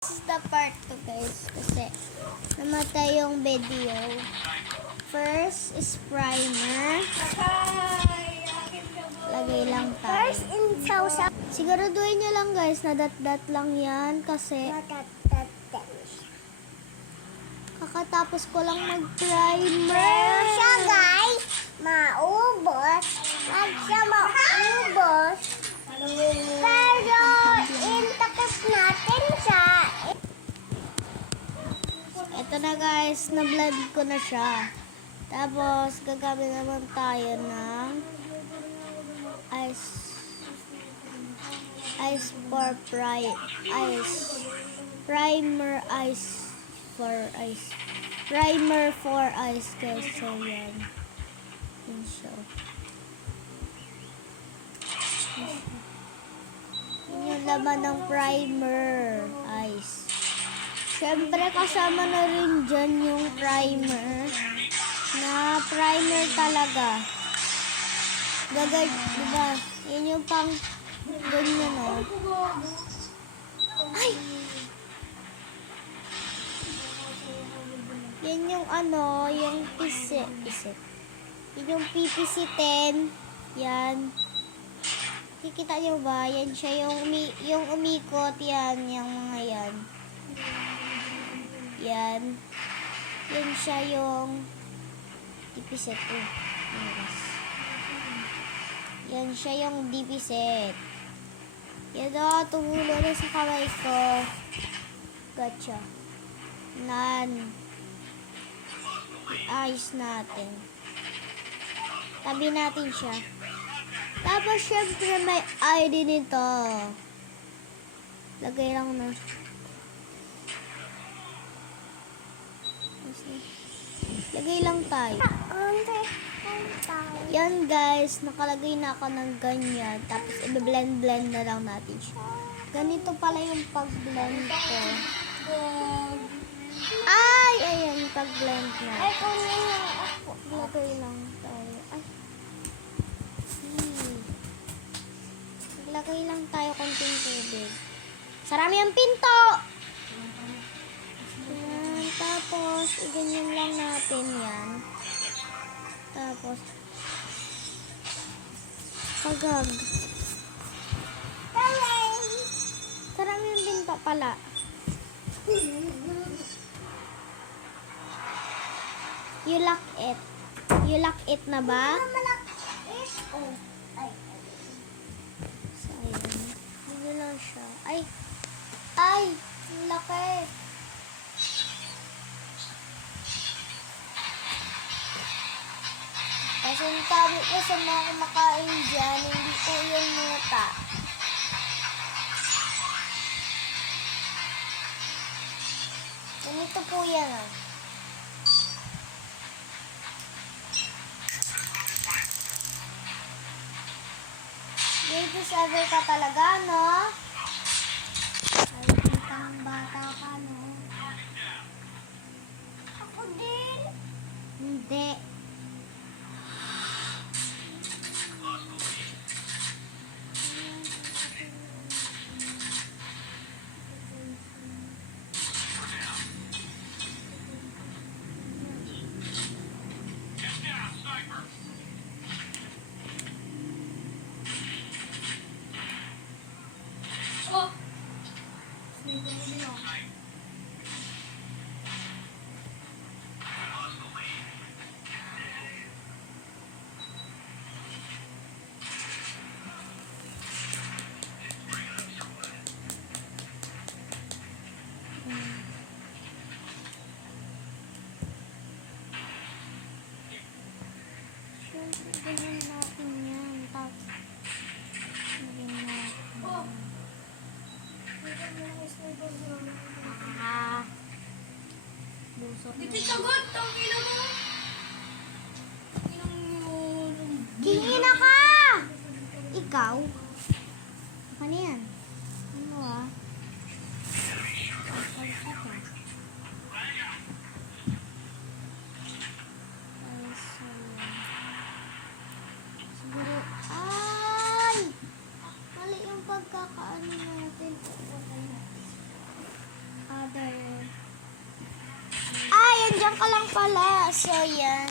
This is the part 2 guys kasi namatay yung video. First is primer. Lagay lang tayo. First in sauce. Siguraduhin nyo lang guys na dat-dat lang yan kasi kakatapos ko lang mag-primer. Pero siya guys, maubos. Wag siya maubos. Pero intakip natin siya. Ito na guys, na-blend ko na siya. Tapos gagamit naman tayo ng ice for ice guys. So yan. Yan siya. Yan yung laman ng primer ice. Siyempre kasama na rin dyan yung primer na primer talaga. Diba? Yan yung pang ganyan o. Ay! Yan yung yung pisit. Yan yung PPC 10. Yan. Kikita nyo ba? Yan siya yung umikot. Yan. Yung mga yan. Yan. Yan siya yung DP set. Yan siya yung DP set. Yan o. Tumulo na sa kamay ko. Gotcha. Ayos natin. Tabi natin siya. Tapos syempre may ID nito. Lagay lang na. Lagay lang tayo. Yan guys, nakalagay na ako ng ganyan. Tapos i-blend na lang natin siya. Ganito pala yung pag-blend ko. Ay! Ayan, pag-blend na. Ay, kunin lang ako. Lagay lang tayo. Ay. Maglagay lang tayo konting tubig. Sarami ang pinto! Yan. Tapos, i-ganyan lang natin yan. Tapos, pagag. Sarami ang pinto pala. You lock it na ba? Oh. Ay. So, ayan. Yun lang siya. Ay! Ay! Ang laki! Kasi ang tabi ko sa mga kumakain dyan, hindi po yun muta. Ganito po yan ah. Grade 7 ka talaga, no? Ay, kitang bata ka, no? Ako din. Hindi. Ganyan natin yan. Tapos, ganyan natin. Busok na. Sagot, ang ina mo. Kingina ka! Ikaw? Ano yan? Ano ah? Siguro, ay! Mali yung pagkakaano natin. mother. Ah, yan dyan ka lang pala. So, yan.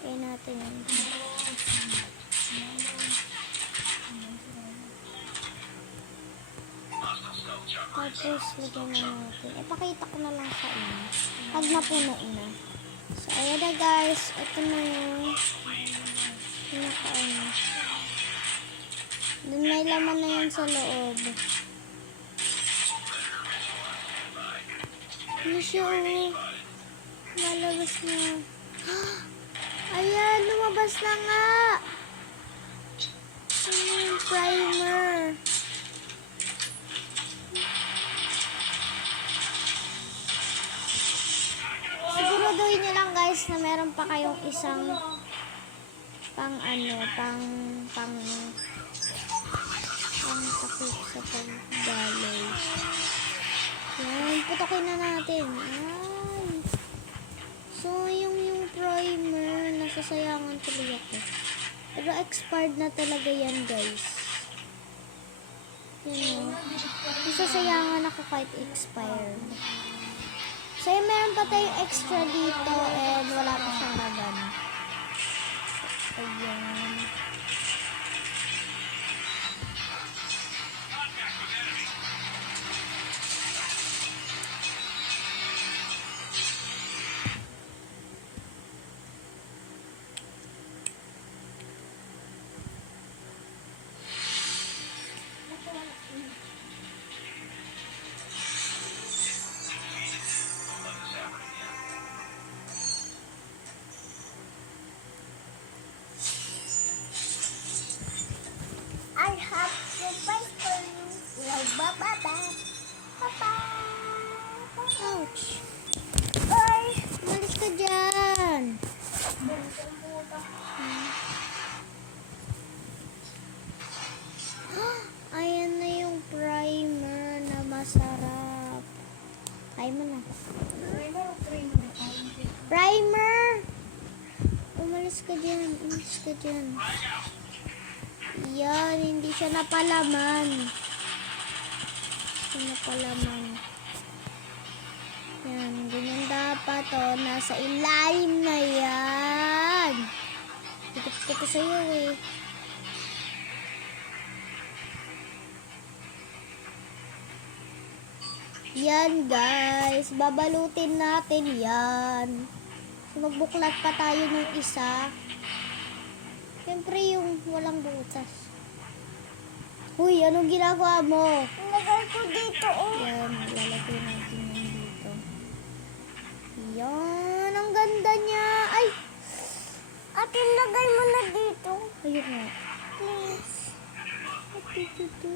Kaya natin yan. Tapos, lagyan na natin. Ipakita ko na lang sa inyo. Pag napuno na. So, ayan na guys. Ito na yung pinakaano. Doon may laman na yan sa loob. Ano siya? Lalabas na. Ayan, lumabas na nga. Ano yung primer? Siguraduhin nyo lang guys na meron pa kayong isang pang takip sa pagdaloy. Yan, putokin na natin. Ay. So, yung primer, nasasayangan tuloy ako. Pero expired na talaga yan guys. Yan o. Nasasayangan ako kahit expired. So, yung meron pa tayong extra dito and wala pa siyang laban. Ayan. I have surprise for you. Love, baba. Papa. Ouch! Ay. Umalis ka dyan! Ayan na yung primer na masarap. Kaya mo na. Primer! Umalis ka dyan. Umalis ka dyan. Yan, hindi siya napalaman. Hindi napalaman. Yan, ganyan dapat oh. Nasa ilalim na yan. Dikit ko sa'yo eh. Yan guys, babalutin natin yan. So, magbuklat pa tayo ng isa. Siyempre yung walang butas. Uy, anong ginagawa mo? Nilagay ko dito, oh. Yan, lalagay natin yan dito. Yan, ang ganda niya. Ay! Ate, lagay mo na dito. Ayun nga. Please. Ito.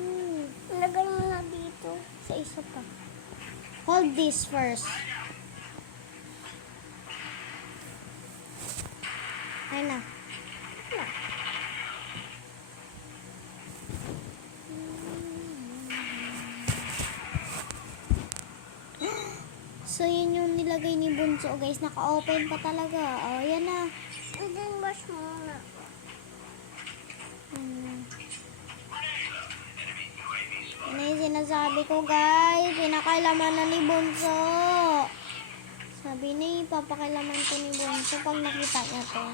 Lagay mo na dito. Sa isa pa. Hold this first. Ay na. So, yun yung nilagay ni Bunso, guys. Naka-open pa talaga. Oh, yan na. And then wash muna. Yan na yung sinasabi ko, guys. Pinakailaman na ni Bunso. Sabi ni, papakailaman ko ni Bunso pag nakita niya to.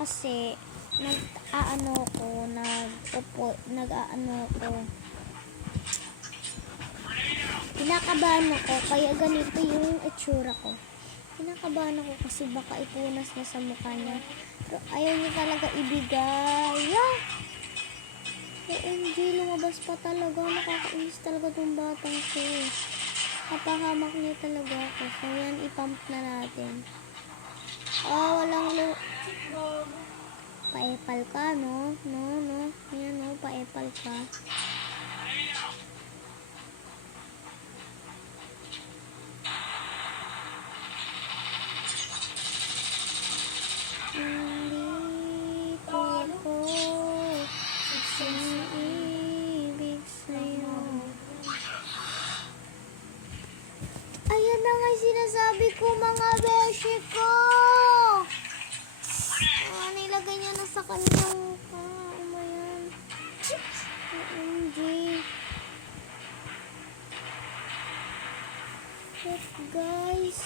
Kasi, nag-aano ko, kinakabahan ako, kaya ganito yung itsura ko. Kinakabahan ako kasi baka ipunas niya sa mukha niya. Pero ayaw niya talaga ibigay. Yeah! OMG, lumabas pa talaga. Nakakainis talaga tong batang ko. Napahamak niya talaga ako. So, yan, ipump na natin. Oh, walang paepal ka, no? No. Yan, no, paepal ka. Nandito ako sa ibig sa'yo. Ayan na nga yung sinasabi ko, mga beshi ko. Nilagay niya na sa kanyang mukha. Umayan. OMG. What, guys?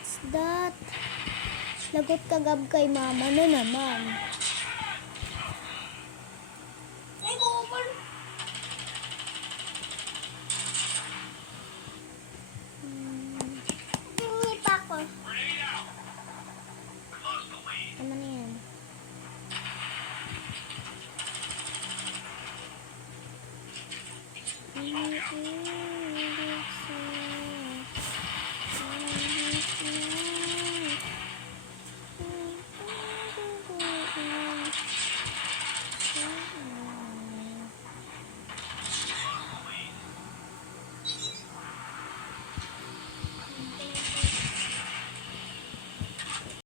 What's that? Lagot kagab kay mama na naman.